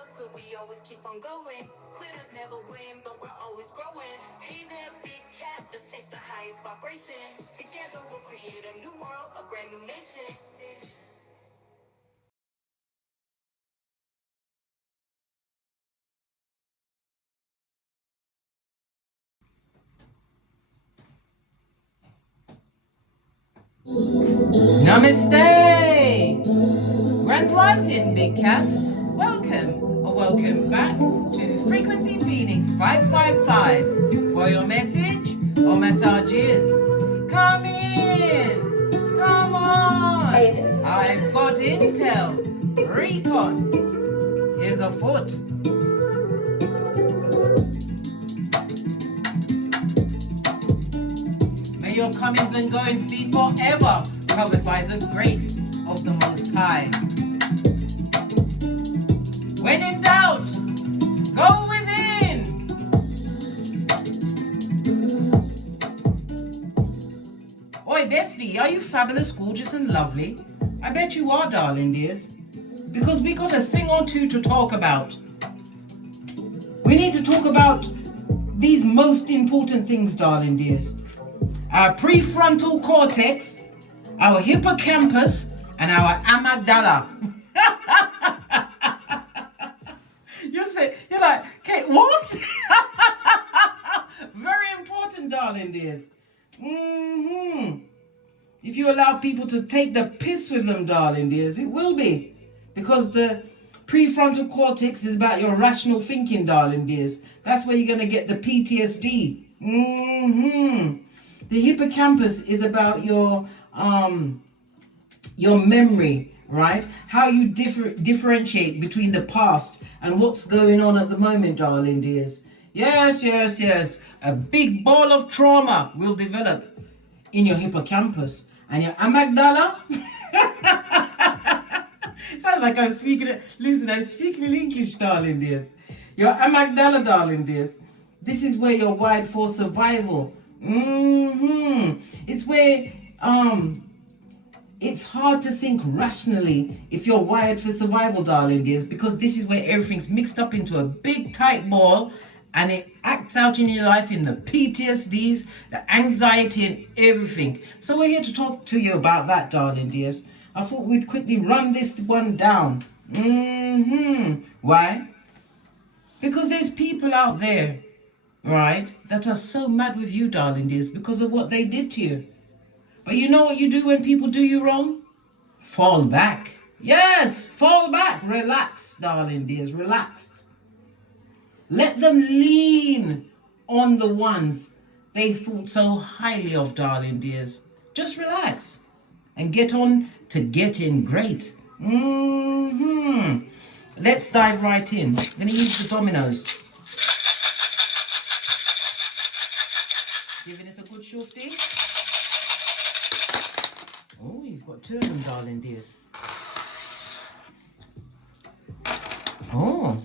never quit, we always keep on going. Quitters never win, but we're always growing. Hey there, big cat, let's chase the highest vibration. Together we'll create a new world, a brand new nation. Namaste! Grand Rising, Big Cat. Welcome or welcome back to Frequency Phoenix 555 for your message or messages. Come in! Come on! I've got intel. Recon is afoot. May your comings and goings be forever covered by the grace of the Most High. When in doubt, go within. Oi, bestie, are you fabulous, gorgeous, and lovely? I bet you are, darling dears. Because we got a thing or two to talk about. We need to talk about these most important things, darling dears. Our prefrontal cortex, our hippocampus, and our amygdala. You're like, okay, what? Very important, darling dears. If you allow people to take the piss with them, darling dears, it will be. Because the prefrontal cortex is about your rational thinking, darling dears. That's where you're going to get the PTSD. The hippocampus is about your memory, right? How you differentiate between the past and what's going on at the moment, darling dears. Yes. A big ball of trauma will develop in your hippocampus. And your amygdala... Sounds like I'm speaking in English, darling dears. Your amygdala, darling dears. This is where you're wired for survival. It's where it's hard to think rationally if you're wired for survival, darling dears, because this is where everything's mixed up into a big tight ball and it acts out in your life in the PTSDs, the anxiety and everything. So we're here to talk to you about that, darling dears. I thought we'd quickly run this one down. Why? Because there's people out there, right, that are so mad with you, darling dears, because of what they did to you. But you know what you do when people do you wrong? Fall back. Yes, fall back. Relax, darling dears, relax. Let them lean on the ones they thought so highly of, darling dears. Just relax and get on to getting great. Let's dive right in. I'm going to use the dominoes. Giving it a good shufty. Oh, you've got two of them, darling dears. Oh,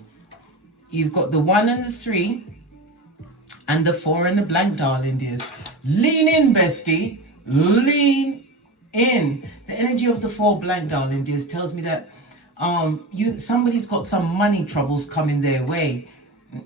you've got the 1 and the 3 and the 4 and the blank, darling dears. Lean in, bestie. Lean in. The energy of the 4 blank, darling dears, tells me that somebody's got some money troubles coming their way.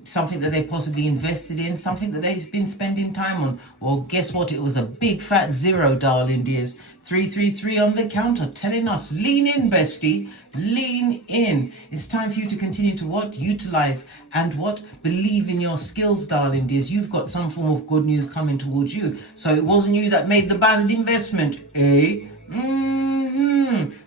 Something that they possibly invested in, something that they've been spending time on. Well, guess what? It was a big fat 0, darling dears. 333 on the counter telling us, lean in, bestie, lean in. It's time for you to continue to what? Utilize and what? Believe in your skills, darling dears. You've got some form of good news coming towards you. So it wasn't you that made the bad investment, eh?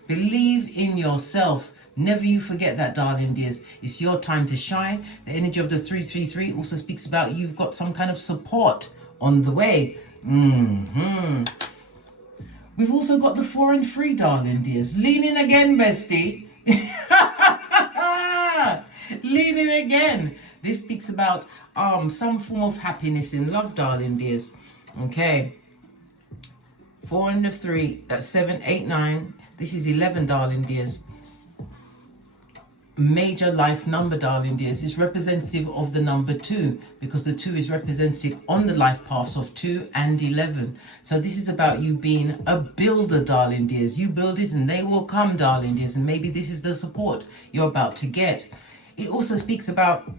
Believe in yourself. Never you forget that, darling dears. It's your time to shine. The energy of the 333 also speaks about you've got some kind of support on the way. We've also got the 4 and 3, darling dears. Lean in again, bestie. Lean in again. This speaks about some form of happiness in love, darling dears. Okay. 4 and the 3. That's 7, 8, 9. This is 11, darling dears. Major life number, darling dears, is representative of the number 2, because the 2 is representative on the life paths of 2 and 11. So this is about you being a builder, darling dears. You build it and they will come, darling dears, and maybe this is the support you're about to get. It also speaks about,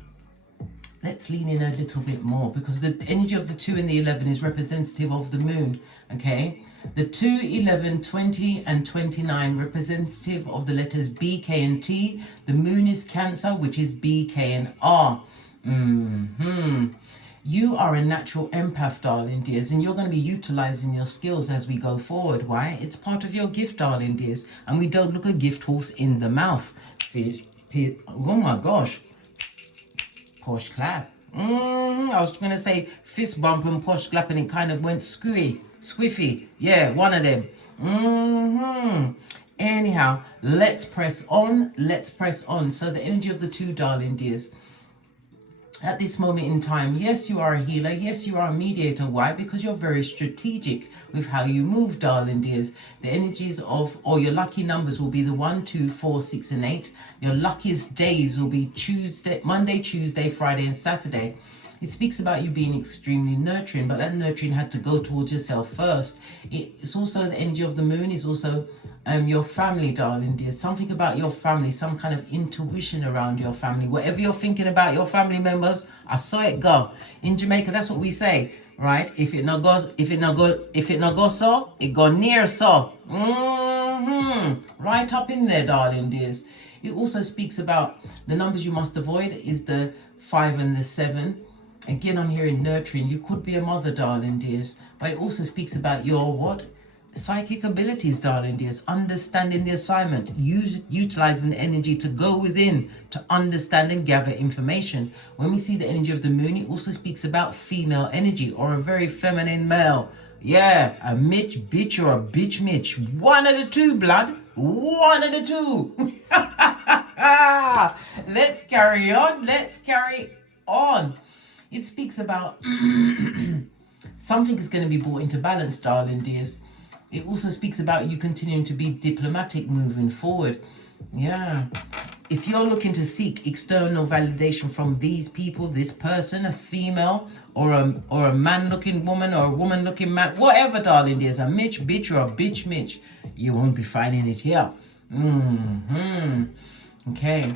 let's lean in a little bit more, because the energy of the 2 and the 11 is representative of the moon, okay? The 2, 11, 20 and 29 representative of the letters B, K and T. The moon is Cancer, which is B, K and R. You are a natural empath, darling dears, and you're going to be utilizing your skills as we go forward. Why? It's part of your gift, darling dears, and we don't look a gift horse in the mouth. Oh my gosh. Posh clap. I was going to say fist bump and posh clap, and it kind of went squiffy. Yeah, one of them. Anyhow, let's press on. So the energy of the 2, darling dears. At this moment in time, yes, you are a healer. Yes, you are a mediator. Why? Because you're very strategic with how you move, darling dears. The energies of, or your lucky numbers will be the 1, 2, 4, 6 and 8. Your luckiest days will be Monday, Tuesday, Friday and Saturday. It speaks about you being extremely nurturing, but that nurturing had to go towards yourself first. It's also the energy of the moon. Is also your family, darling dear. Something about your family, some kind of intuition around your family. Whatever you're thinking about your family members, I saw it go. In Jamaica, that's what we say, right? If it not go so, it go near so. Right up in there, darling dears. It also speaks about the numbers you must avoid is the 5 and the 7. Again, I'm hearing nurturing. You could be a mother, darling dears. But it also speaks about your what? Psychic abilities, darling dears. Understanding the assignment. Utilizing the energy to go within to understand and gather information. When we see the energy of the moon, it also speaks about female energy or a very feminine male. Yeah, a Mitch bitch or a bitch Mitch. One of the two, blood. One of the two. Let's carry on. It speaks about something is going to be brought into balance, darling dears. It also speaks about you continuing to be diplomatic moving forward. Yeah. If you're looking to seek external validation from these people, this person, a female or a man-looking woman or a woman-looking man, whatever, darling dears, a Mitch bitch or a bitch Mitch, you won't be finding it here. Okay.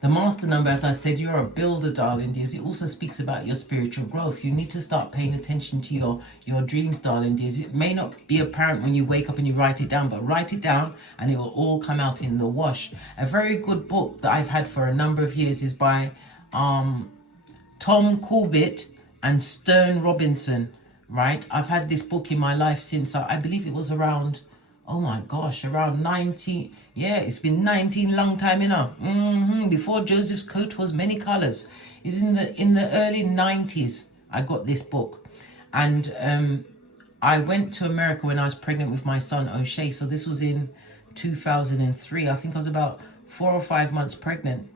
The master number, as I said, you're a builder, darling dears. It also speaks about your spiritual growth. You need to start paying attention to your dreams, darling dears. It may not be apparent when you wake up and you write it down, but write it down and it will all come out in the wash. A very good book that I've had for a number of years is by Tom Corbett and Stern Robinson, right? I've had this book in my life since, I believe it was around, oh my gosh, around 19... Yeah, it's been 19 long time, you know. Before Joseph's coat was many colors. It's in the early 90s I got this book. And I went to America when I was pregnant with my son O'Shea. So this was in 2003. I think I was about 4 or 5 months pregnant.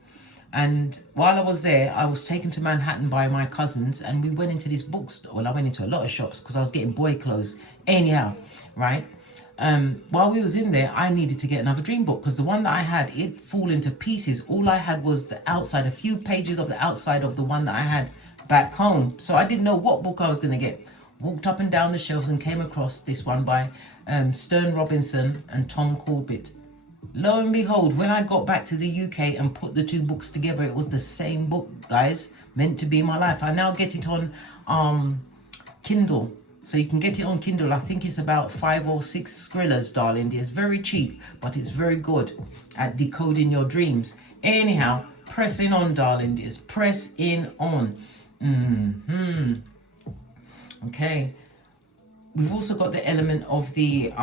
And while I was there, I was taken to Manhattan by my cousins, and we went into this bookstore. Well, I went into a lot of shops because I was getting boy clothes. Anyhow, right? While we was in there, I needed to get another dream book because the one that I had, it fall into pieces. All I had was the outside, a few pages of the outside of the one that I had back home. So I didn't know what book I was going to get. Walked up and down the shelves and came across this one by Stern Robinson and Tom Corbett. Lo and behold, when I got back to the UK and put the two books together, it was the same book, guys, meant to be my life. I now get it on Kindle. So you can get it on Kindle. I think it's about 5 or 6 skrillers, darling. It's very cheap, but it's very good at decoding your dreams. Anyhow, pressing on, darling dears. Press in on. Okay. We've also got the element of the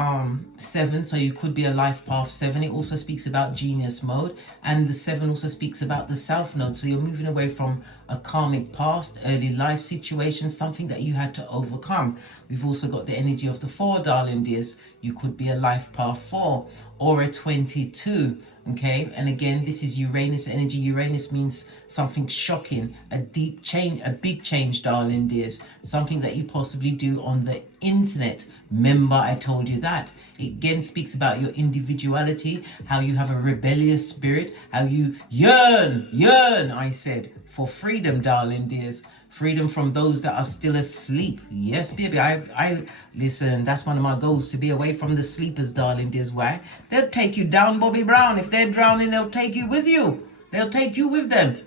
7, so you could be a life path 7. It also speaks about genius mode, and the 7 also speaks about the south node. So you're moving away from a karmic past, early life situation, something that you had to overcome. We've also got the energy of the 4, darling dears. You could be a life path 4 or a 22. Okay, and again, this is Uranus energy. Uranus means something shocking, a deep change, a big change, darling dears. Something that you possibly do on the internet. Remember, I told you that. It again speaks about your individuality, how you have a rebellious spirit, how you yearn, I said, for freedom, darling dears. Freedom from those that are still asleep. Yes, baby. I listen, that's one of my goals, to be away from the sleepers, darling dears. Why? They'll take you down, Bobby Brown. If they're drowning, they'll take you with you. They'll take you with them.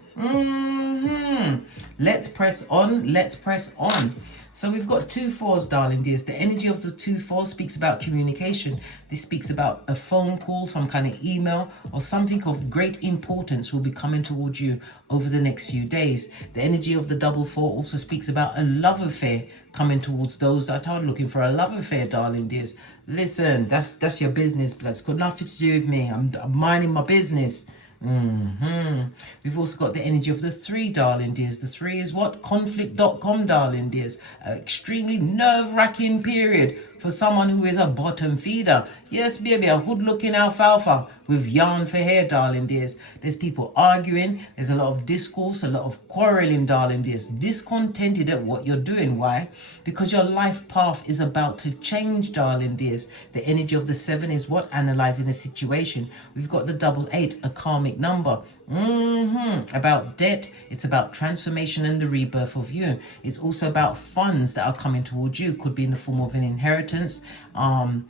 Let's press on. Let's press on. So we've got 2 4s, darling dears. The energy of the 2 4 speaks about communication. This speaks about a phone call, some kind of email, or something of great importance will be coming towards you over the next few days. The energy of the double 4 also speaks about a love affair coming towards those that are looking for a love affair, darling dears. Listen, that's your business, blood. It's got nothing to do with me. I'm minding my business. We've also got the energy of the 3, darling dears. The 3 is what? Conflict.com, darling dears. An extremely nerve-wracking period for someone who is a bottom feeder. Yes, baby, a hood-looking alfalfa with yarn for hair, darling dears. There's people arguing. There's a lot of discourse, a lot of quarreling, darling dears. Discontented at what you're doing. Why? Because your life path is about to change, darling dears. The energy of the 7 is what? Analyzing a situation. We've got the double 8, a karmic number. About debt. It's about transformation and the rebirth of you. It's also about funds that are coming towards you. Could be in the form of an inheritance, an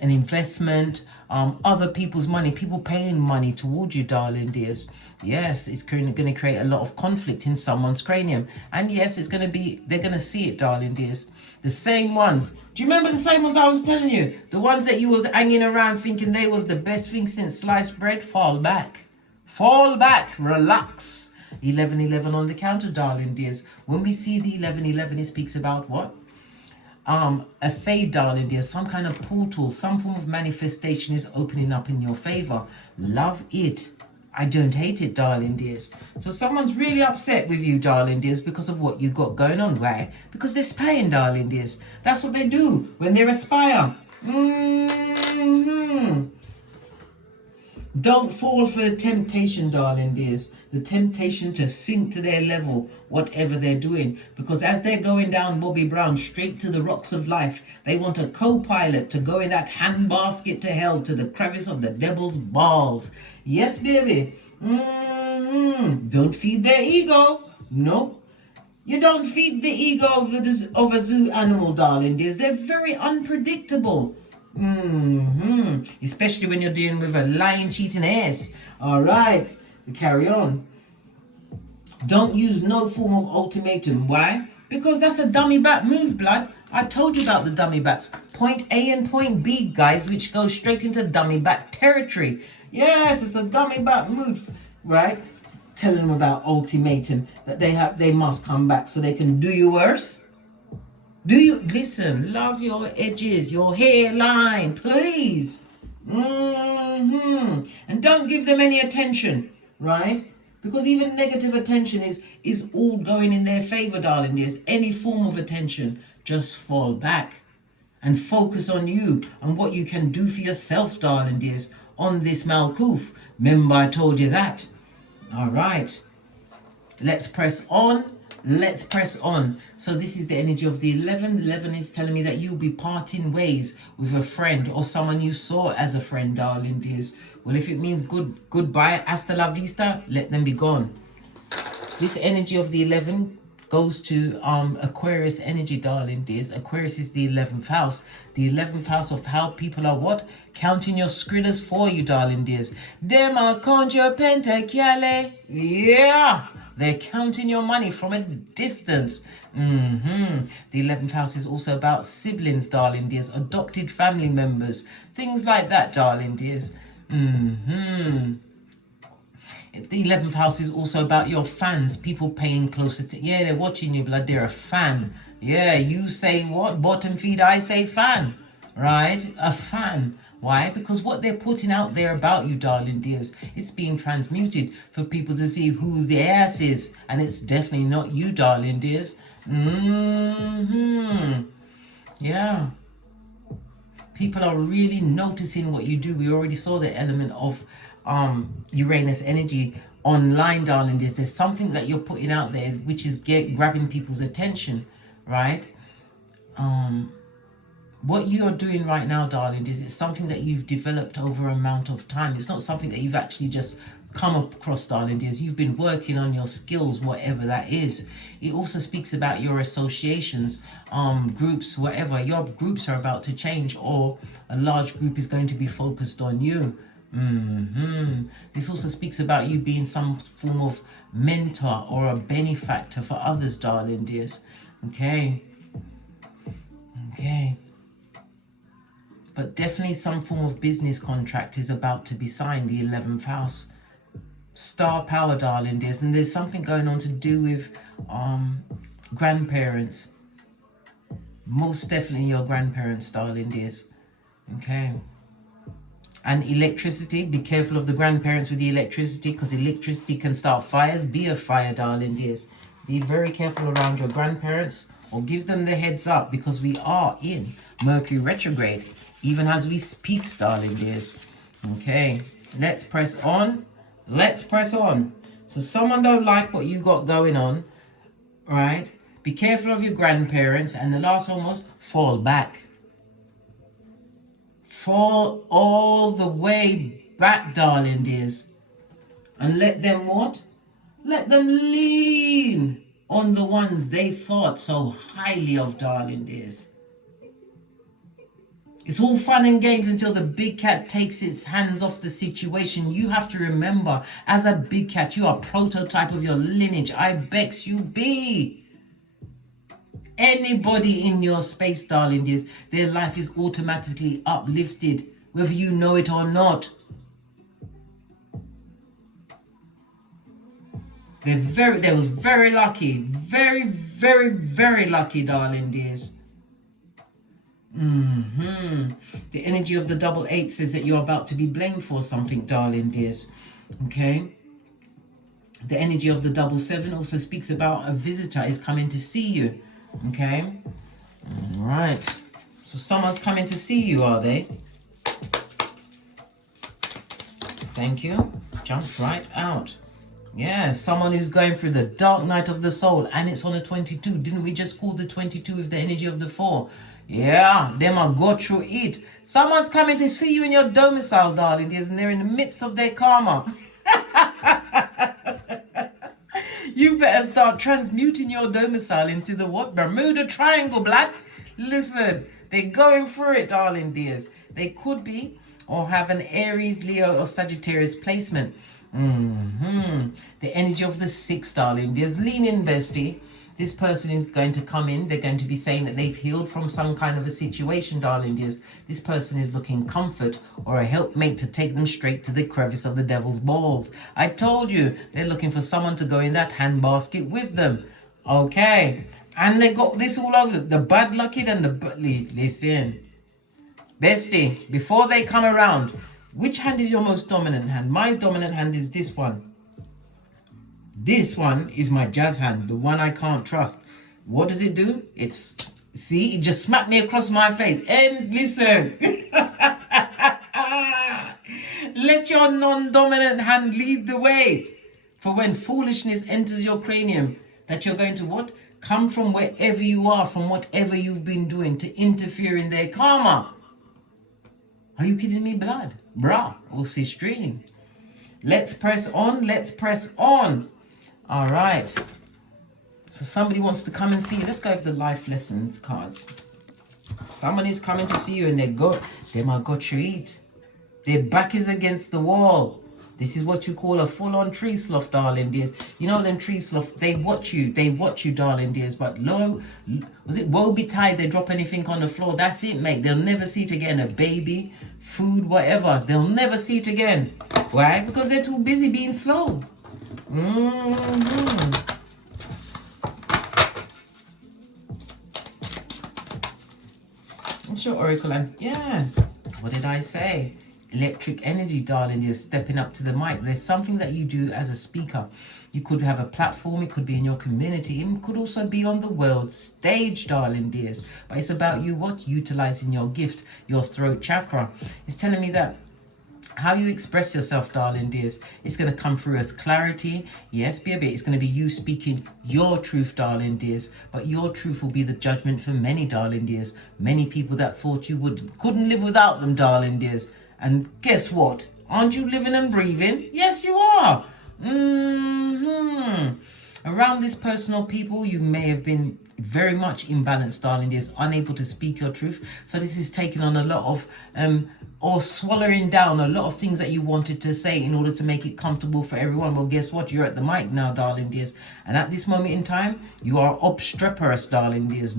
investment, other people's money, people paying money towards you, darling dears. Yes, it's going to create a lot of conflict in someone's cranium. And yes, it's going to be, they're going to see it, darling dears. The same ones. Do you remember the same ones I was telling you? The ones that you was hanging around thinking they was the best thing since sliced bread? Fall back. Fall back. Relax. 1111 on the counter, darling dears. When we see the 1111, it speaks about what? A fade, darling dear, some kind of portal, some form of manifestation is opening up in your favor. Love it. I don't hate it, darling dears. So someone's really upset with you, darling dears, because of what you got going on. Why? Because they're spying, darling dears. That's what they do when they aspire. Don't fall for the temptation, darling dears. The temptation to sink to their level, whatever they're doing. Because as they're going down Bobby Brown straight to the rocks of life, they want a co-pilot to go in that handbasket to hell, to the crevice of the devil's balls. Yes, baby. Don't feed their ego. No. You don't feed the ego of a zoo animal, darling dears. They're very unpredictable. Especially when you're dealing with a lying, cheating ass. All right. Carry on. Don't use no form of ultimatum. Why? Because that's a dummy bat move, blood. I told you about the dummy bats. Point A and point B, guys, which goes straight into dummy bat territory. Yes, it's a dummy bat move, right? Telling them about ultimatum, that they must come back so they can do you worse. Do you listen? Love your edges, your hairline, please. And don't give them any attention. Right? Because even negative attention is all going in their favor, darling dears. Any form of attention, just fall back and focus on you and what you can do for yourself, darling dears, on this Malkuth. Remember, I told you that. All right. Let's press on. Let's press on. So this is the energy of the 11. 11 is telling me that you'll be parting ways with a friend or someone you saw as a friend, darling dears. Well, if it means goodbye, hasta la vista, let them be gone. This energy of the 11 goes to Aquarius energy, darling dears. Aquarius is the 11th house. The 11th house of how people are what? Counting your skrillers for you, darling dears. Dem a count your pentacale. Yeah. They're counting your money from a distance. The 11th house is also about siblings, darling dears. Adopted family members. Things like that, darling dears. The 11th house is also about your fans, people paying closer to, yeah, they're watching you, blood, they're a fan. Yeah, you say what? Bottom feed, I say fan, right? A fan. Why? Because what they're putting out there about you, darling dears, it's being transmuted for people to see who the ass is, and it's definitely not you, darling dears. Yeah. People are really noticing what you do. We already saw the element of Uranus energy online, darling dears. There's something that you're putting out there which is grabbing people's attention, right? What you're doing right now, darling, is it's something that you've developed over an amount of time. It's not something that you've actually just come across, darling dears. You've been working on your skills, whatever that is. It also speaks about your associations, groups, whatever. Your groups are about to change, or a large group is going to be focused on you. This also speaks about you being some form of mentor or a benefactor for others, darling dears. Okay. But definitely some form of business contract is about to be signed, the 11th house. Star power, darling dears. And there's something going on to do with grandparents. Most definitely your grandparents, darling dears. Okay. And electricity, be careful of the grandparents with the electricity, because electricity can start fires. Be a fire, darling dears. Be very careful around your grandparents, or give them the heads up, because we are in Mercury retrograde, even as we speak, darling dears. Okay, let's press on. Let's press on. So someone don't like what you got going on, right? Be careful of your grandparents. And the last one was fall back. Fall all the way back, darling dears. And let them what? Let them lean on the ones they thought so highly of, darling dears. It's all fun and games until the big cat takes its hands off the situation. You have to remember, as a big cat, you are a prototype of your lineage. I begs you be. Anybody in your space, darling dears, their life is automatically uplifted, whether you know it or not. They was very lucky. Very, very, very lucky, darling dears. The energy of the double 8 says that you're about to be blamed for something, darling dears. Okay. The energy of the double 7 also speaks about a visitor is coming to see you. Okay. All right. So someone's coming to see you, are they? Thank you. Jumped right out. Yeah, someone who's going through the dark night of the soul, and it's on a 22. Didn't we just call the 22 with the energy of the 4? Yeah, them are go through it. Someone's coming to see you in your domicile, darling dears, and they're in the midst of their karma. You better start transmuting your domicile into the what? Bermuda Triangle, black. Listen, they're going through it, darling dears. They could be or have an Aries, Leo, or Sagittarius placement. The energy of the 6, darling dears. Lean in, bestie. This person is going to come in. They're going to be saying that they've healed from some kind of a situation, darling dears. This person is looking comfort or a helpmate to take them straight to the crevice of the devil's balls. I told you, they're looking for someone to go in that handbasket with them. Okay. And they got this all over. The bad lucky and the... Listen. Bestie, before they come around, which hand is your most dominant hand? My dominant hand is this one. This one is my jazz hand, the one I can't trust. What does it do? See, it just smacked me across my face. And listen, let your non-dominant hand lead the way. For when foolishness enters your cranium, that you're going to what? Come from wherever you are, from whatever you've been doing to interfere in their karma. Are you kidding me, blood? Bruh, or sistrine. Let's press on, let's press on. All right. So somebody wants to come and see you. Let's go over the life lessons cards. Someone is coming to see you and they might got you eat. Their back is against the wall. This is what you call a full-on tree sloth, darling dears. You know them tree sloths, they watch you, darling dears. But woe betide, they drop anything on the floor. That's it, mate. They'll never see it again. A baby, food, whatever. They'll never see it again. Why? Because they're too busy being slow. What's your oracle? Yeah. What did I say? Electric energy, darling, is stepping up to the mic. There's something that you do as a speaker. You could have a platform, it could be in your community, it could also be on the world stage, darling dears. But it's about you utilizing your gift, your throat chakra. It's telling me that how you express yourself, darling dears, it's going to come through as clarity. Yes, baby, it's going to be you speaking your truth, darling dears. But your truth will be the judgment for many, darling dears. Many people that thought you couldn't live without them, darling dears. And guess what? Aren't you living and breathing? Yes, you are. Around this person or people, you may have been very much imbalanced, darling dears, unable to speak your truth. So this is taking on a lot of or swallowing down a lot of things that you wanted to say in order to make it comfortable for everyone. Well, guess what? You're at the mic now, darling dears. And at this moment in time, you are obstreperous, darling dears.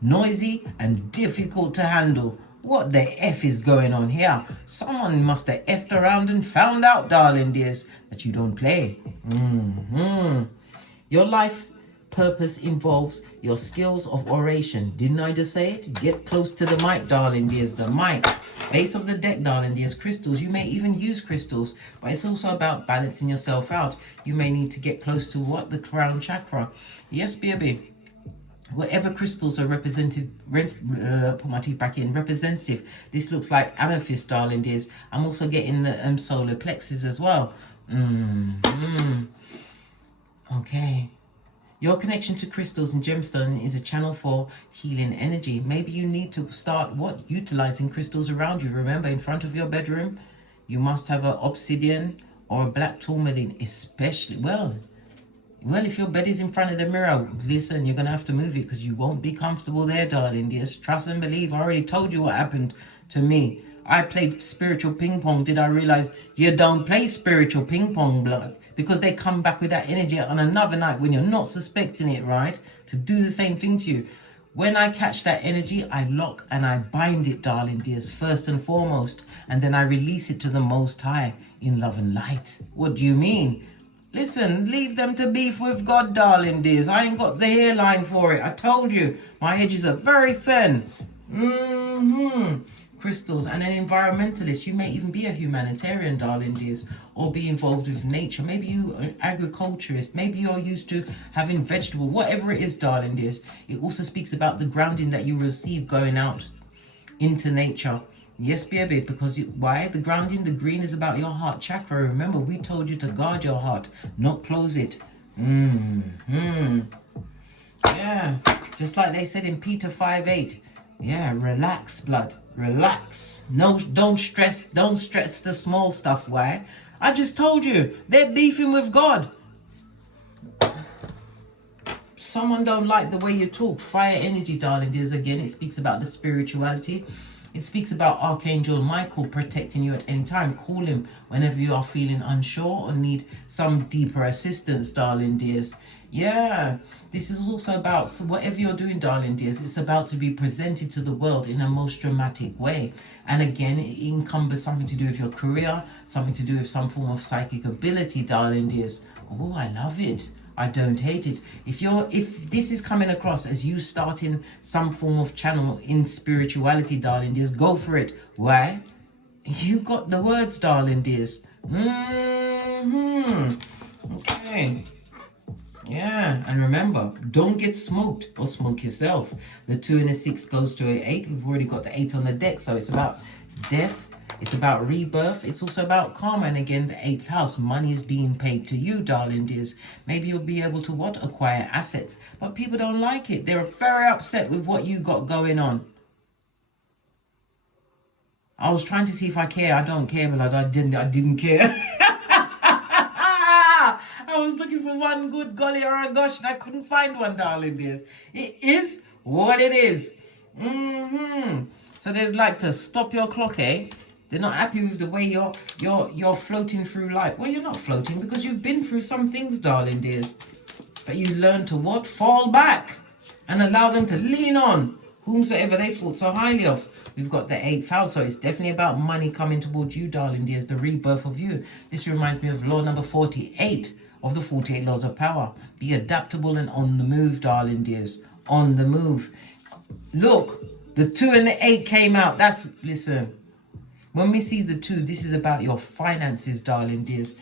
Noisy and difficult to handle. What the F is going on here? Someone must have effed around and found out, darling dears, that you don't play. Your life purpose involves your skills of oration. Didn't I just say it? Get close to the mic, darling dears. The mic. Base of the deck, darling dears. Crystals. You may even use crystals, but it's also about balancing yourself out. You may need to get close to what? The crown chakra. Yes, baby. Whatever crystals are represented, put my teeth back in, representative. This looks like amethyst, darling dears. I'm also getting the solar plexus as well. Okay. Your connection to crystals and gemstone is a channel for healing energy. Maybe you need to start utilizing crystals around you. Remember, in front of your bedroom, you must have an obsidian or a black tourmaline, especially, well, if your bed is in front of the mirror, listen, you're going to have to move it because you won't be comfortable there, darling dears. Trust and believe. I already told you what happened to me. I played spiritual ping pong. Did I realize you don't play spiritual ping pong, blood? Because they come back with that energy on another night when you're not suspecting it, right? To do the same thing to you. When I catch that energy, I lock and I bind it, darling dears, first and foremost. And then I release it to the Most High in love and light. What do you mean? Listen, leave them to beef with God, darling dears. I ain't got the hairline for it. I told you, my edges are very thin. Crystals. And an environmentalist. You may even be a humanitarian, darling dears, or be involved with nature. Maybe you're an agriculturist. Maybe you're used to having vegetable. Whatever it is, darling dears. It also speaks about the grounding that you receive going out into nature. Yes, baby, because why? The grounding, the green is about your heart chakra. Remember, we told you to guard your heart, not close it. Yeah, just like they said in Peter 5:8. Yeah, relax, blood. Relax. No, don't stress the small stuff. Why? I just told you, they're beefing with God. Someone don't like the way you talk. Fire energy, darling dears. Again, it speaks about the spirituality. It speaks about Archangel Michael protecting you at any time. Call him whenever you are feeling unsure or need some deeper assistance, darling dears. Yeah, this is also about, so whatever you're doing, darling dears, it's about to be presented to the world in a most dramatic way. And again, it encumbers something to do with your career, something to do with some form of psychic ability, darling dears. Oh, I love it. I don't hate it. If this is coming across as you starting some form of channel in spirituality, darling dears, go for it. Why? You got the words, darling dears. Okay. Yeah, and remember, don't get smoked or smoke yourself. The 2 and the 6 goes to an 8. We've already got the 8 on the deck, so it's about death. It's about rebirth. It's also about karma. And again, the 8th house, money is being paid to you, darling dears. Maybe you'll be able to acquire assets. But people don't like it. They're very upset with what you got going on. I was trying to see if I care. I don't care, but I didn't care. I was looking for one good golly or a gosh, and I couldn't find one, darling dears. It is what it is. So they'd like to stop your clock, eh? They're not happy with the way you're floating through life. Well, you're not floating because you've been through some things, darling dears. But you learn to what? Fall back and allow them to lean on whomsoever they thought so highly of. We've got the 8th house, so it's definitely about money coming towards you, darling dears, the rebirth of you. This reminds me of law number 48 of the 48 laws of power. Be adaptable and on the move, darling dears. On the move. Look, the 2 and the 8 came out. Listen. When we see the 2, this is about your finances, darling dears.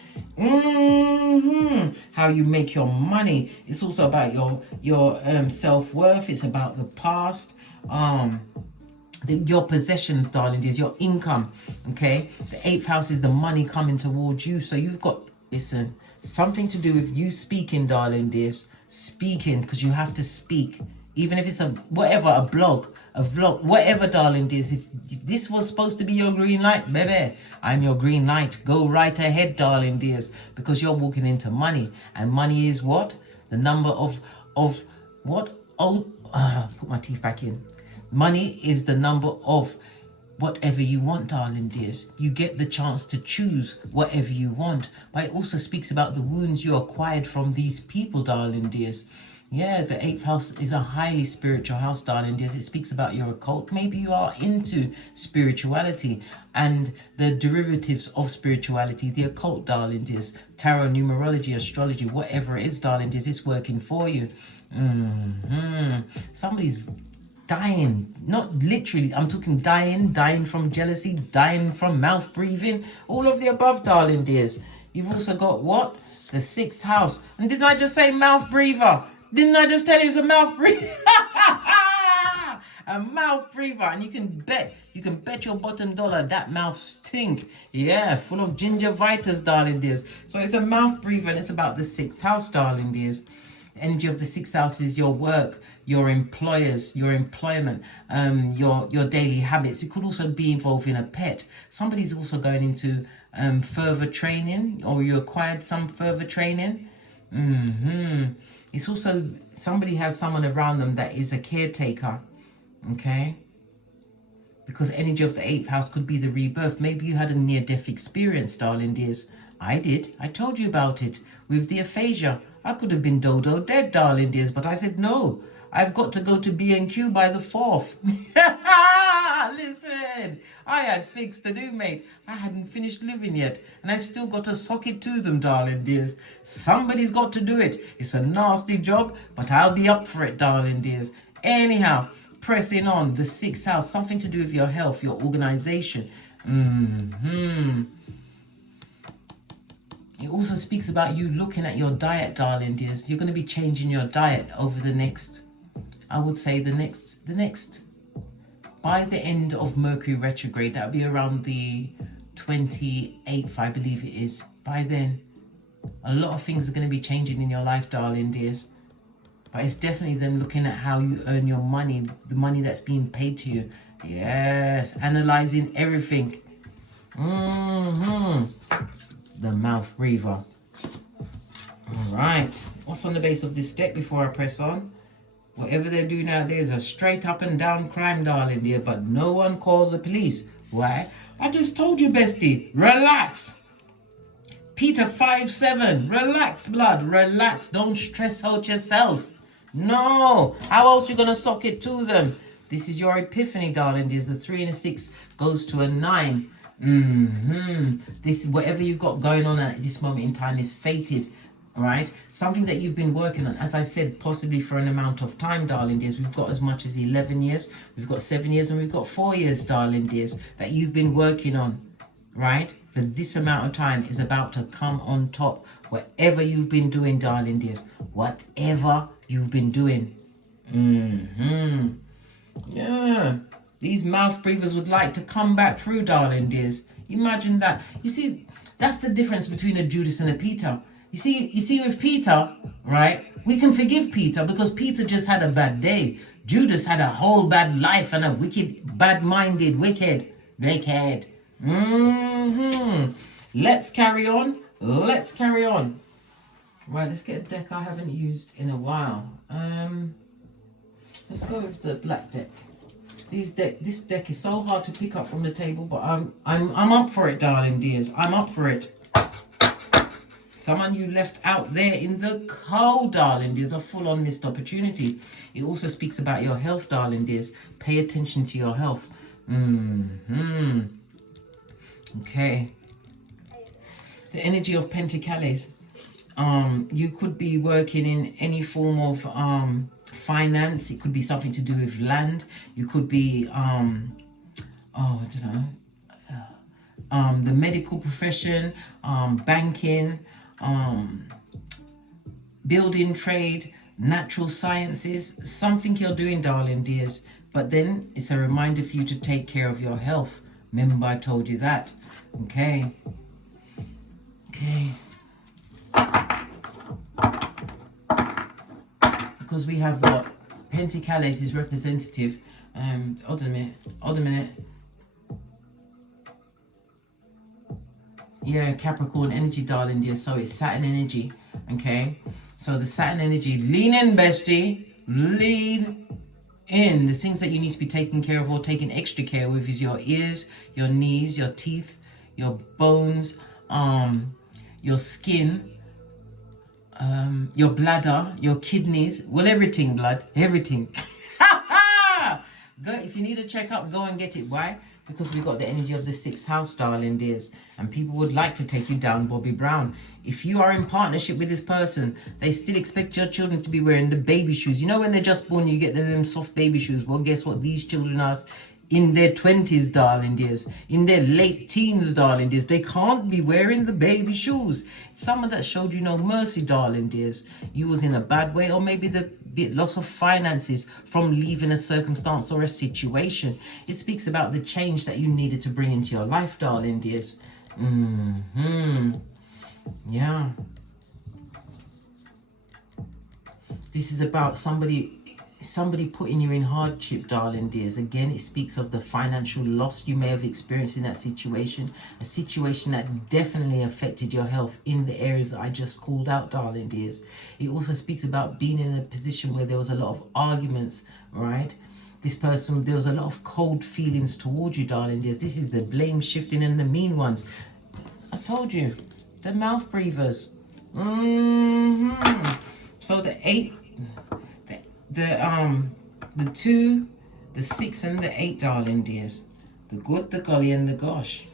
How you make your money. It's also about your self-worth. It's about the past. Your possessions, darling dears. Your income. Okay? The 8th house is the money coming towards you. So you've got, listen, something to do with you speaking, darling dears. Speaking, because you have to speak. Even if it's a blog, a vlog, whatever, darling dears. If this was supposed to be your green light, baby, I'm your green light. Go right ahead, darling dears, because you're walking into money. And money is what? The number of what? Oh, put my teeth back in. Money is the number of whatever you want, darling dears. You get the chance to choose whatever you want. But it also speaks about the wounds you acquired from these people, darling dears. Yeah, the 8th house is a highly spiritual house, darling dears. It speaks about your occult. Maybe you are into spirituality and the derivatives of spirituality, the occult, darling dears. Tarot, numerology, astrology, whatever it is, darling dears, it's working for you. Somebody's dying, not literally, I'm talking dying from jealousy, dying from mouth breathing, all of the above, darling dears. You've also got what? The 6th house. And didn't I just say mouth breather? Didn't I just tell you it's a mouth breather? A mouth breather. And you can bet your bottom dollar that mouth stink. Yeah, full of gingivitis, darling dears. So it's a mouth breather, and it's about the 6th house, darling dears. The energy of the 6th house is your work, your employers, your employment, your daily habits. It could also be involving a pet. Somebody's also going into further training, or you acquired some further training. It's also, somebody has someone around them that is a caretaker, okay? Because energy of the 8th house could be the rebirth. Maybe you had a near-death experience, darling dears. I did. I told you about it with the aphasia. I could have been dodo dead, darling dears, but I said no. I've got to go to B&Q by the 4th. Listen, I had things to do, mate. I hadn't finished living yet, and I've still got to sock it to them, darling dears. Somebody's got to do it. It's a nasty job, but I'll be up for it, darling dears. Anyhow, pressing on, the 6th house, something to do with your health, your organization. It also speaks about you looking at your diet, darling dears. You're going to be changing your diet over the next, I would say the next, by the end of Mercury retrograde. That'll be around the 28th, I believe it is. By then, a lot of things are going to be changing in your life, darling dears. But it's definitely them looking at how you earn your money, the money that's being paid to you. Yes, analyzing everything. The mouth breather. All right. What's on the base of this deck before I press on? Whatever they're doing out there is a straight up and down crime, darling dear, but no one called the police. Why? I just told you, bestie. Relax. Peter 5-7. Relax, blood. Relax. Don't stress out yourself. No. How else you gonna sock it to them? This is your epiphany, darling dears. The 3 and a 6 goes to a 9. This, whatever you've got going on at this moment in time, is fated. All right, something that you've been working on, as I said, possibly for an amount of time, darling dears. We've got as much as 11 years, we've got 7 years, and we've got 4 years, darling dears, that you've been working on, right? But this amount of time is about to come on top. Whatever you've been doing, darling dears, whatever you've been doing. Yeah, these mouth breathers would like to come back through, darling dears. Imagine that. You see, that's the difference between a Judas and a Peter. You see, with Peter, right, we can forgive Peter because Peter just had a bad day. Judas had a whole bad life and a wicked, bad-minded, wicked. Let's carry on. Let's carry on. Right, let's get a deck I haven't used in a while. Let's go with the black deck. This deck is so hard to pick up from the table, but I'm up for it, darling dears. I'm up for it. Someone you left out there in the cold, darling dears, a full-on missed opportunity. It also speaks about your health, darling dears. Pay attention to your health. Okay. The energy of Pentacles. You could be working in any form of finance. It could be something to do with land. You could be I don't know, the medical profession, banking, building trade, natural sciences, something you're doing, darling dears. But then it's a reminder for you to take care of your health. Remember, I told you that. Okay. Because we have what? Pentacles is representative. Hold a minute. Yeah, Capricorn energy, darling dear. So it's Saturn energy. Okay. So the Saturn energy, lean in, bestie. Lean in. The things that you need to be taking care of or taking extra care with is your ears, your knees, your teeth, your bones, your skin, your bladder, your kidneys. Well, everything, blood. Everything. Go, if you need a checkup, go and get it. Why? Because we got the energy of the 6th house, darling dears. And people would like to take you down, Bobby Brown. If you are in partnership with this person, they still expect your children to be wearing the baby shoes. You know when they're just born, you get them soft baby shoes. Well, guess what? These children are in their 20s, darling dears. In their late teens, darling dears. They can't be wearing the baby shoes. Someone that showed you no mercy, darling dears. You was in a bad way, or maybe the loss of finances from leaving a circumstance or a situation. It speaks about the change that you needed to bring into your life, darling dears. Yeah. This is about somebody putting you in hardship, darling dears. Again, it speaks of the financial loss you may have experienced in that situation. A situation that definitely affected your health in the areas that I just called out, darling dears. It also speaks about being in a position where there was a lot of arguments, right? This person, there was a lot of cold feelings towards you, darling dears. This is the blame shifting and the mean ones. I told you, the mouth breathers. So the 8, the 2, the 6 and the 8, darling dears. The good, the golly and the gosh.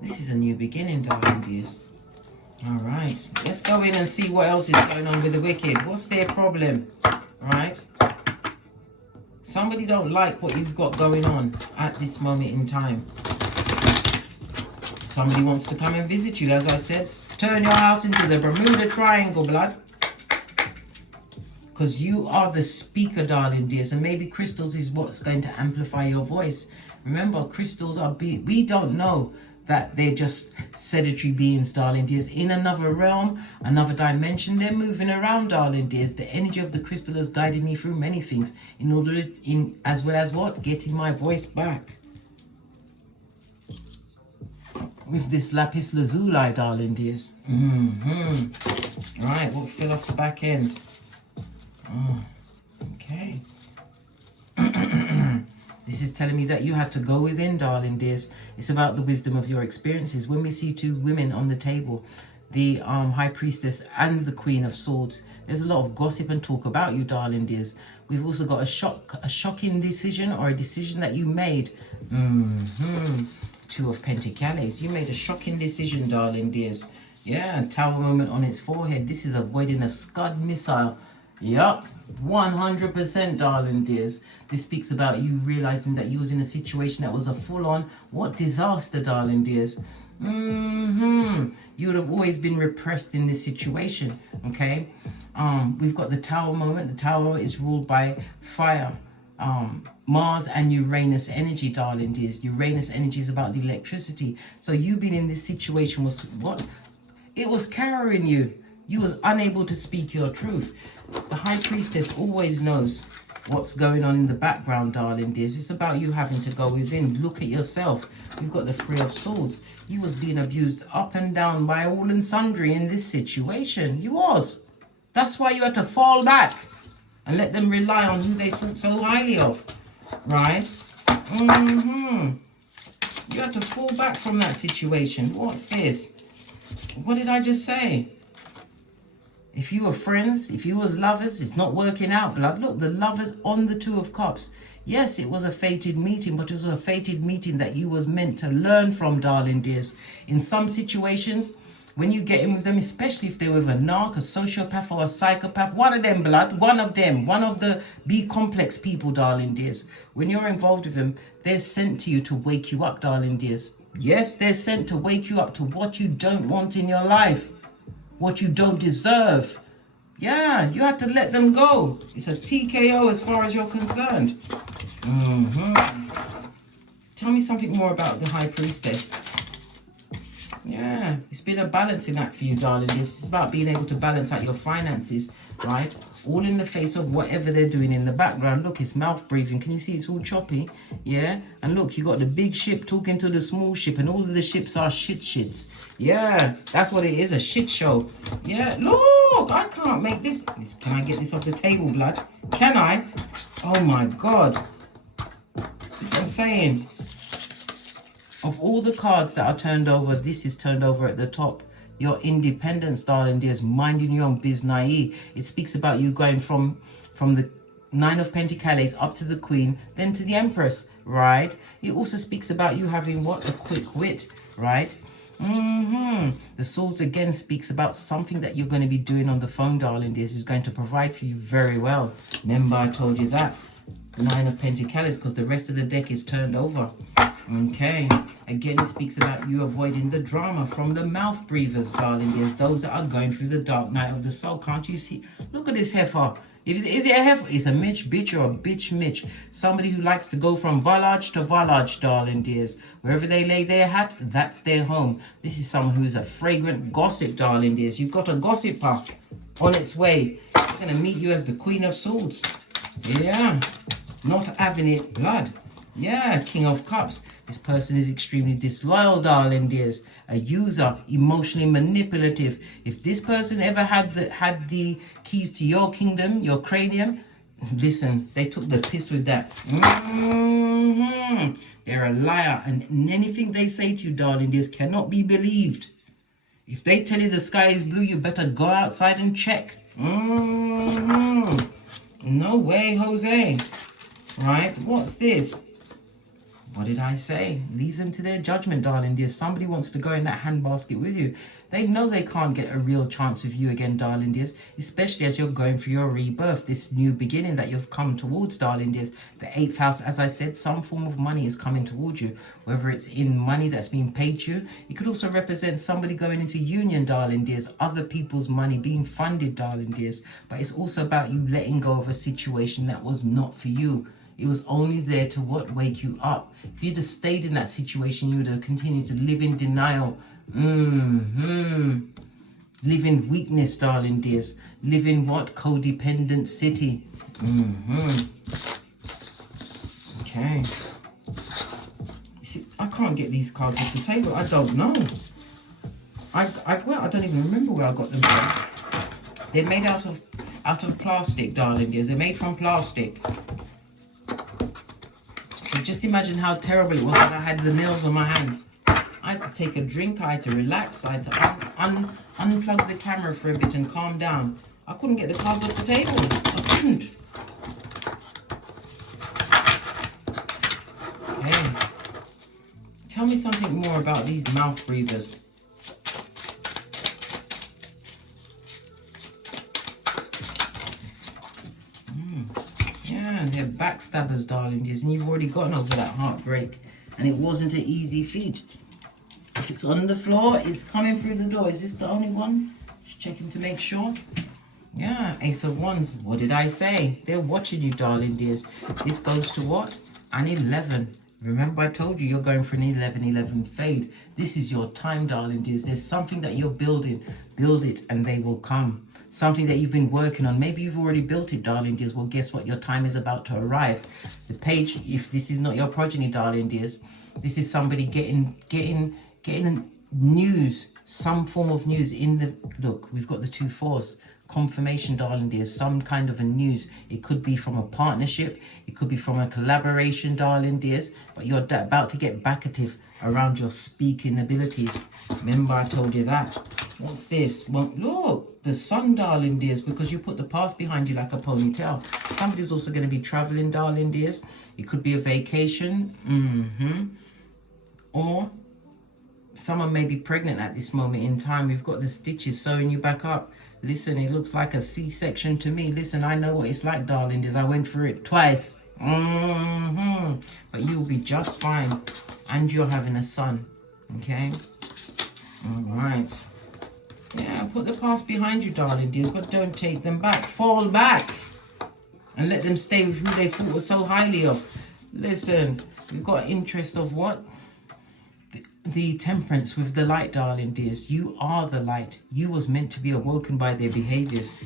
This is a new beginning, darling dears. All right, let's go in and see what else is going on with the wicked. What's their problem? All right, somebody don't like what you've got going on at this moment in time. Somebody wants to come and visit you, as I said. Turn your house into the Bermuda Triangle, blood. Because you are the speaker, darling dears. And maybe crystals is what's going to amplify your voice. Remember, crystals are we don't know that they're just sedentary beings, darling dears. In another realm, another dimension, they're moving around, darling dears. The energy of the crystal has guided me through many things as well as what? Getting my voice back. With this lapis lazuli, darling dears. Right, we'll fill off the back end. Okay. This is telling me that you had to go within, darling dears. It's about the wisdom of your experiences. When we see 2 women on the table, the High Priestess and the Queen of Swords, there's a lot of gossip and talk about you, darling dears. We've also got a shocking decision, or a decision that you made. 2 of Pentacles. You made a shocking decision, darling dears. Yeah, Tower moment on its forehead. This is avoiding a Scud missile. Yup, 100%, darling dears. This speaks about you realizing that you was in a situation that was a full-on, what disaster, darling dears. You would have always been repressed in this situation, okay? We've got the Tower moment. The Tower is ruled by fire. Mars and Uranus energy, darling dears. Uranus energy is about the electricity. So you being in this situation was what? It was carrying you. You was unable to speak your truth. The High Priestess always knows what's going on in the background, darling dears. It's about you having to go within. Look at yourself. You've got the 3 of Swords. You was being abused up and down by all and sundry in this situation. You was. That's why you had to fall back and let them rely on who they thought so highly of. Right? You had to fall back from that situation. What's this? What did I just say? If you were friends, if you was lovers, it's not working out, blood. Look, the lovers on the 2 of Cups. Yes, it was a fated meeting, but it was a fated meeting that you was meant to learn from, darling dears. In some situations, when you get in with them, especially if they're with a narc, a sociopath, or a psychopath, one of them, blood, one of them, one of the B-complex people, darling dears. When you're involved with them, they're sent to you to wake you up, darling dears. Yes, they're sent to wake you up to what you don't want in your life. What you don't deserve. Yeah, you have to let them go. It's a TKO as far as you're concerned. Tell me something more about the High Priestess. Yeah, it's been a balancing act for you, darling. It's about being able to balance out your finances, right? all in the face of whatever they're doing in the background. Look, it's mouth breathing. Can you see it's all choppy? Yeah. And look, you got the big ship talking to the small ship, and all of the ships are shits. Yeah, that's what it is, a shit show. Yeah, look, I can't make this. Can I get this off the table, blood? Can I? Oh my God. That's what I'm saying. Of all the cards that are turned over, this is turned over at the top. Your independence, darling dears, minding your own business. It speaks about you going from the Nine of Pentacles up to the Queen, then to the Empress, right? It also speaks about you having what? A quick wit, right? The Swords again speaks about something that you're going to be doing on the phone, darling dears, is going to provide for you very well. Remember, I told you that. Nine of Pentacles, because the rest of the deck is turned over. Okay, again it speaks about you avoiding the drama from the mouth breathers, darling dears, those that are going through the dark night of the soul. Can't you see? Look at this heifer. Is it a heifer? It's a Mitch bitch or a bitch Mitch. Somebody who likes to go from village to village, darling dears. Wherever they lay their hat, that's their home. This is someone who's a fragrant gossip, darling dears. You've got a gossiper on its way. They're going to meet you as the Queen of Swords. Yeah, not having it, blood. Yeah, King of Cups. This person is extremely disloyal, darling dears. A user, emotionally manipulative. If this person ever had the keys to your kingdom, your cranium, listen, they took the piss with that. They're a liar, and anything they say to you, darling dears, cannot be believed. If they tell you the sky is blue, you better go outside and check. No way, Jose. Right? What's this? What did I say? Leave them to their judgment, darling dear. Somebody wants to go in that handbasket with you. They know they can't get a real chance with you again, darling dears, especially as you're going through your rebirth, this new beginning that you've come towards, darling dears. The 8th house, as I said, some form of money is coming towards you, whether it's in money that's being paid to you. It could also represent somebody going into union, darling dears, other people's money being funded, darling dears. But it's also about you letting go of a situation that was not for you. It was only there to what? Wake you up. If you'd have stayed in that situation, you would have continued to live in denial. Live in weakness, darling dears. Live in what? Codependent city. Okay. You see, I can't get these cards off the table. I don't know. Well, I don't even remember where I got them from. They're made out of plastic, darling dears. They're made from plastic. So just imagine how terrible it was that I had the nails on my hand. I had to take a drink, I had to relax, I had to unplug the camera for a bit and calm down. I couldn't get the cards off the table. I couldn't. Okay. Tell me something more about these mouth breathers. Yeah, they're backstabbers, darling dears, and you've already gotten over that heartbreak, and it wasn't an easy feat. If it's on the floor, it's coming through the door. Is this the only one? Just checking to make sure. Yeah, Ace of Wands. What did I say? They're watching you, darling dears. This goes to what? An 11. Remember I told you you're going for an 11-11 fade. This is your time, darling dears. There's something that you're building. Build it and they will come. Something that you've been working on. Maybe you've already built it, darling dears. Well, guess what? Your time is about to arrive. The page, if this is not your progeny, darling dears, this is somebody getting news, some form of news in the... Look, we've got the 2 4s. Confirmation, darling dears, some kind of a news. It could be from a partnership. It could be from a collaboration, darling dears. But you're about to get backative around your speaking abilities. Remember I told you that. What's this? Well, look, the sun, darling dears, because you put the past behind you like a ponytail. Somebody's also going to be traveling, darling dears. It could be a vacation. Or someone may be pregnant at this moment in time. We've got the stitches sewing you back up. Listen, it looks like a C-section to me. Listen, I know what it's like, darling dears. I went through it twice. But you'll be just fine. And you're having a son. Okay? All right. Yeah, put the past behind you, darling dears, but don't take them back. Fall back. And let them stay with who they thought was so highly of. Listen, we've got interest of what? The temperance with the light, darling dears. You are the light. You was meant to be awoken by their behaviors.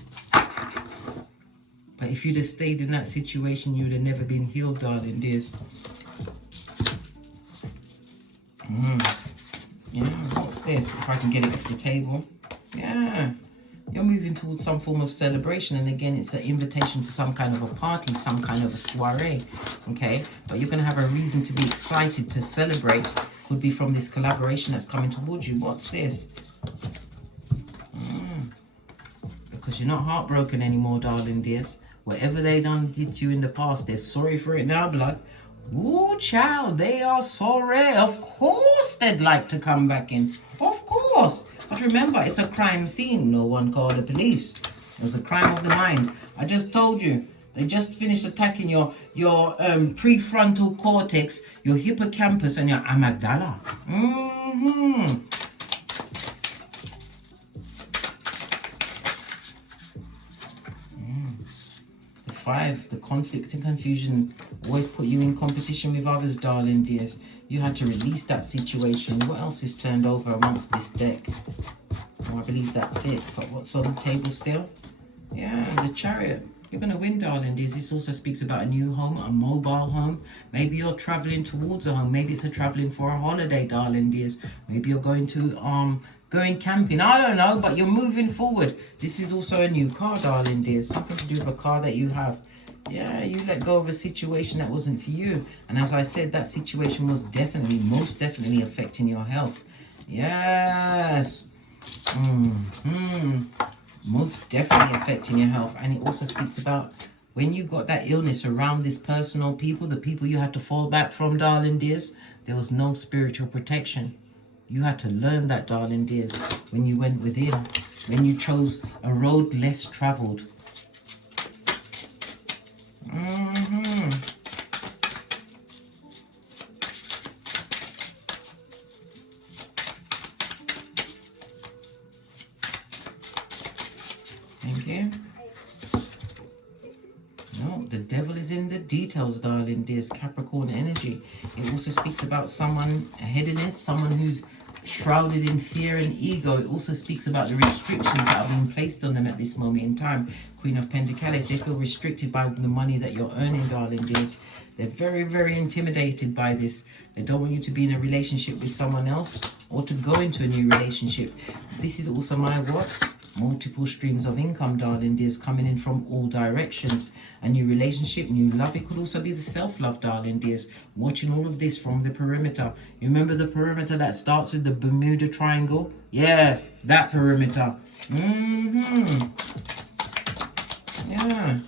But if you'd have stayed in that situation, you'd have never been healed, darling dears. Yeah, what's this? If I can get it off the table. Yeah. You're moving towards some form of celebration, and again, it's an invitation to some kind of a party, some kind of a soiree, okay? But you're going to have a reason to be excited to celebrate. Could be from this collaboration that's coming towards you. What's this? Because you're not heartbroken anymore, darling dears. Whatever they done did to you in the past, they're sorry for it now, blood. Ooh, child, they are sorry. Of course they'd like to come back in. Of course. But remember, it's a crime scene. No one called the police. It was a crime of the mind. I just told you. They just finished attacking your prefrontal cortex, your hippocampus, and your amygdala. The 5, the conflict and confusion always put you in competition with others, darling dears. You had to release that situation. What else is turned over amongst this deck? Oh, I believe that's it. But what's on the table still? Yeah, the Chariot. You're going to win, darling dears. This also speaks about a new home, a mobile home. Maybe you're traveling towards a home. Maybe it's a traveling for a holiday, darling dears. Maybe you're going camping. I don't know, but you're moving forward. This is also a new car, darling dears. Something to do with a car that you have. Yeah, you let go of a situation that wasn't for you. And as I said, that situation was most definitely affecting your health. Yes. Most definitely affecting your health. And it also speaks about when you got that illness around this personal people, the people you had to fall back from, darling dears, there was no spiritual protection. You had to learn that, darling dears, when you went within, when you chose a road less traveled. Thank you. No, the devil is in the details, darling dears. Capricorn energy. It also speaks about someone, a headiness, someone who's shrouded in fear and ego. It also speaks about the restrictions that have been placed on them at this moment in time. Queen of Pentacles, they feel restricted by the money that you're earning, darling dears. They're very, very intimidated by this. They don't want you to be in a relationship with someone else or to go into a new relationship. This is also my what? Multiple streams of income, darling dears, coming in from all directions. A new relationship, new love. It could also be the self-love, darling dears. Watching all of this from the perimeter. You remember the perimeter that starts with the Bermuda Triangle? Yeah, that perimeter. Yeah.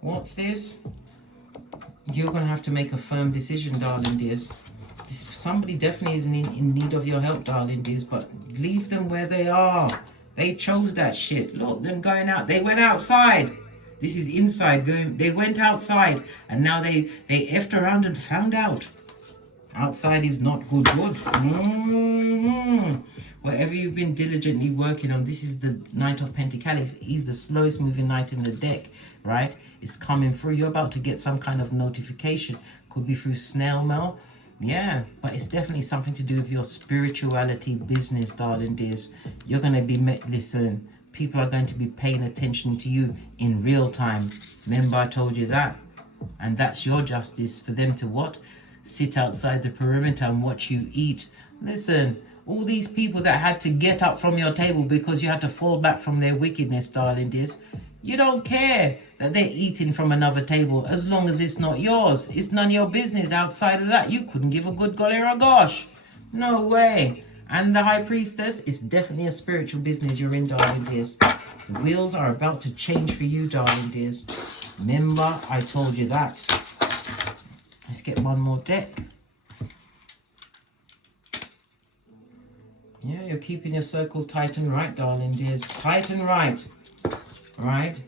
What's this? You're going to have to make a firm decision, darling dears. Somebody definitely is in need of your help, darling dears, but leave them where they are. They chose that shit. Look, them going out. They went outside. This is inside going. They went outside, and now they effed around and found out. Outside is not good. Whatever you've been diligently working on, this is the Knight of Pentacles. He's the slowest moving knight in the deck, right? It's coming through. You're about to get some kind of notification. Could be through snail mail. Yeah, but it's definitely something to do with your spirituality business, darling dears. You're going to be listen, people are going to be paying attention to you in real time. Remember I told you that? And that's your justice for them to what? Sit outside the perimeter and watch you eat. Listen, all these people that had to get up from your table because you had to fall back from their wickedness, darling dears. You don't care that they're eating from another table as long as it's not yours. It's none of your business. Outside of that, you couldn't give a good golly or a gosh. No way. And the High Priestess is definitely a spiritual business you're in, darling dears. The wheels are about to change for you, darling dears. Remember, I told you that. Let's get one more deck. Yeah, you're keeping your circle tight and right, darling dears. Tight and right. Right?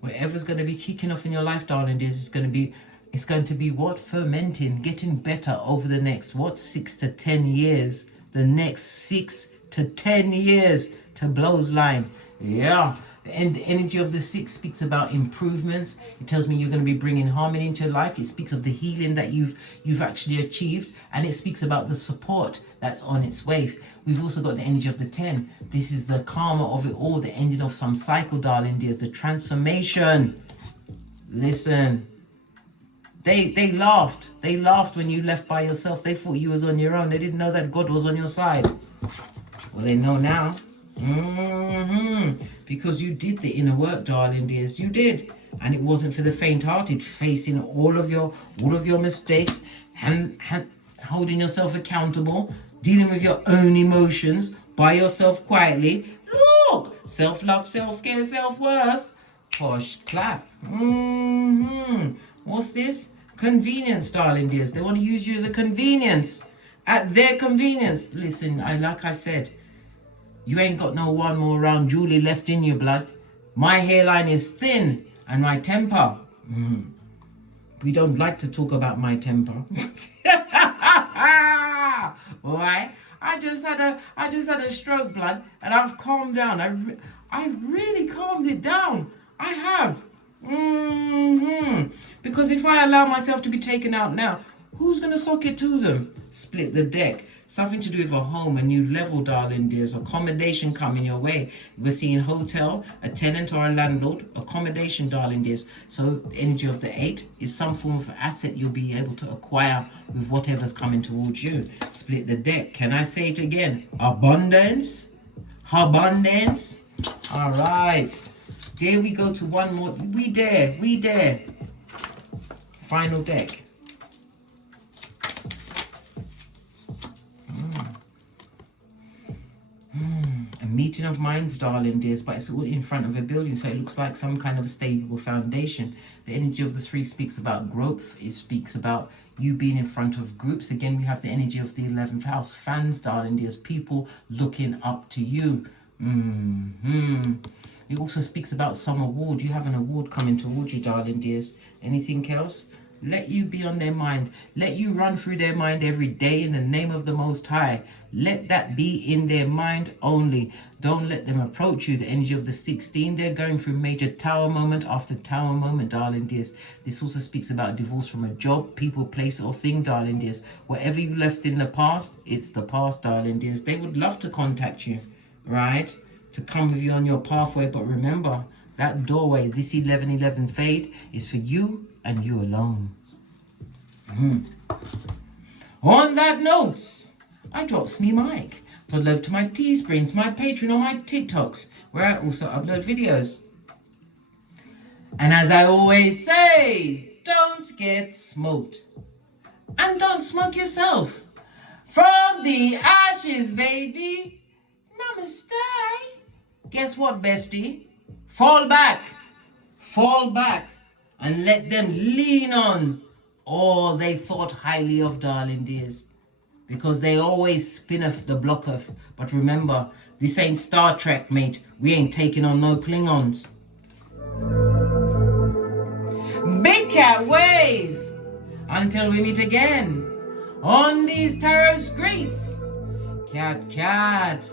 Whatever's going to be kicking off in your life, darling dears, it's going to be what? Fermenting, getting better over the next, what, 6 to 10 years. The next 6 to 10 years to Blow's line. Yeah. And the energy of the 6 speaks about improvements. It tells me you're going to be bringing harmony into your life. It speaks of the healing that you've actually achieved, and it speaks about the support that's on its way. We've also got the energy of the 10. This is the karma of it all, the ending of some cycle, darling dears, the transformation. Listen, they laughed. They laughed when you left by yourself. They thought you was on your own. They didn't know that God was on your side. Well, they know now. Because you did the inner work, darling dears. You did, and it wasn't for the faint-hearted. Facing all of your mistakes, and holding yourself accountable, dealing with your own emotions by yourself quietly. Look, self-love, self-care, self-worth. Posh clap. What's this? Convenience, darling dears. They want to use you as a convenience, at their convenience. Listen, like I said, you ain't got no one more round Julie left in your blood. My hairline is thin, and my temper. We don't like to talk about my temper. Why? I just had a stroke, blood, and I've calmed down. I've really calmed it down. I have. Because if I allow myself to be taken out now, who's gonna sock it to them? Split the deck. Something to do with a home, a new level, darling dears. Accommodation coming your way. We're seeing hotel, a tenant or a landlord. Accommodation, darling dears. So the energy of the 8 is some form of asset you'll be able to acquire with whatever's coming towards you. Split the deck. Can I say it again? Abundance. Abundance. All right. There we go to one more. We dare. Final deck. A meeting of minds, darling dears, but it's all in front of a building, so it looks like some kind of stable foundation. The energy of the 3 speaks about growth. It speaks about you being in front of groups. Again, we have the energy of the 11th house. Fans, darling dears, people looking up to you. It also speaks about some award. You have an award coming towards you, darling dears. Anything else? Let you be on their mind. Let you run through their mind every day in the name of the Most High. Let that be in their mind only. Don't let them approach you. The energy of the 16, they're going through major tower moment after tower moment, darling dears. This also speaks about divorce from a job, people, place, or thing, darling dears. Whatever you left in the past, it's the past, darling dears. They would love to contact you, right? To come with you on your pathway, but remember, that doorway, this 1111 fade, is for you and you alone. On that note, I drops me mic. So love to my Teesprings, my Patreon, or my TikToks, where I also upload videos. And as I always say, don't get smoked. And don't smoke yourself. From the ashes, baby. Namaste. Guess what, bestie? Fall back, and let them lean on all they thought highly of, darling dears, because they always spin off the block off. But remember, this ain't Star Trek, mate. We ain't taking on no Klingons. Big cat wave until we meet again on these tarot streets. Cat.